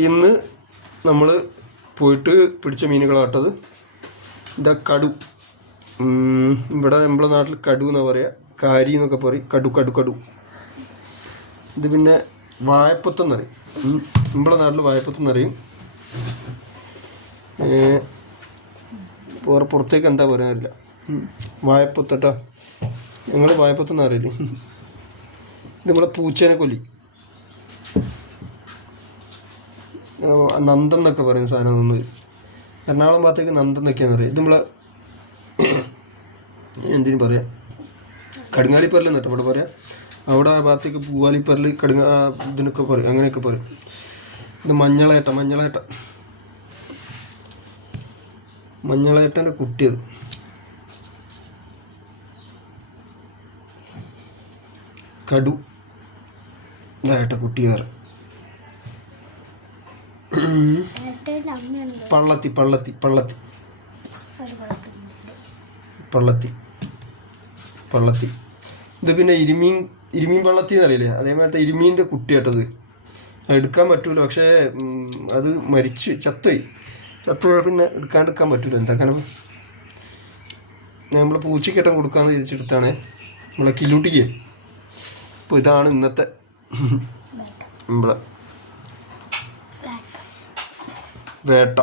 ഇന്ന് നമ്മൾ പോയിട്ട് പിടിച്ച മീനുകളാട്ടത്. ഇതാ കടു, ഇവിടെ നമ്മളെ നാട്ടിൽ കടു എന്നാണ് പറയുക, കാരി എന്നൊക്കെ പറയും. കടു കടു കടു. ഇത് പിന്നെ വാഴപ്പത്തെന്നറിയും, നമ്മളെ നാട്ടിൽ വാഴപ്പത്തെന്നറിയും. വേറെ പുറത്തേക്ക് എന്താ പറയാനില്ല. വാഴപ്പത്തട്ടാ, ഞങ്ങൾ വാഴപ്പത്തെന്ന് അറിയില്ലേ. ഇത് നമ്മളെ പൂച്ചേനെ കൊല്ലി, നന്ദൻ എന്നൊക്കെ പറയുന്ന സാധനം. അതൊന്ന് എറണാകുളം ഭാഗത്തേക്ക് നന്ദൻ എന്നൊക്കെയാണെന്ന് പറയും. ഇത് നമ്മളെ എന്തിനു പറയാം, കടുങ്ങാലിപ്പരൽ എന്നിട്ട് ഇവിടെ പറയാം. അവിടെ ആ ഭാഗത്തേക്ക് പൂവാലിപ്പരൽ, ഇതിനൊക്കെ പറയും, അങ്ങനെയൊക്കെ പറയും. ഇത് മഞ്ഞളേട്ടൻ്റെ കുട്ടിയത്. കടു ഇതായിട്ട കുട്ടി വേറെ. പള്ളത്തി പള്ളത്തി പള്ളത്തി പള്ളത്തി പള്ളത്തി. ഇത് പിന്നെ ഇരുമീൻ പള്ളത്തി എന്നറിയില്ലേ, അതേമാതിരത്തെ ഇരുമീൻ്റെ കുട്ടി കേട്ടത്. എടുക്കാൻ പറ്റൂല, പക്ഷേ അത് ചത്തുപോയി പിന്നെ എടുക്കാൻ പറ്റൂല. എന്താക്കാണ് നമ്മളെ പൂച്ചക്കെട്ടം കൊടുക്കാമെന്ന് തിരിച്ചെടുത്താണ് നമ്മളെ കിലൂട്ടിക്ക്. അപ്പോൾ ഇതാണ് ഇന്നത്തെ നമ്മളെ വേട്ട.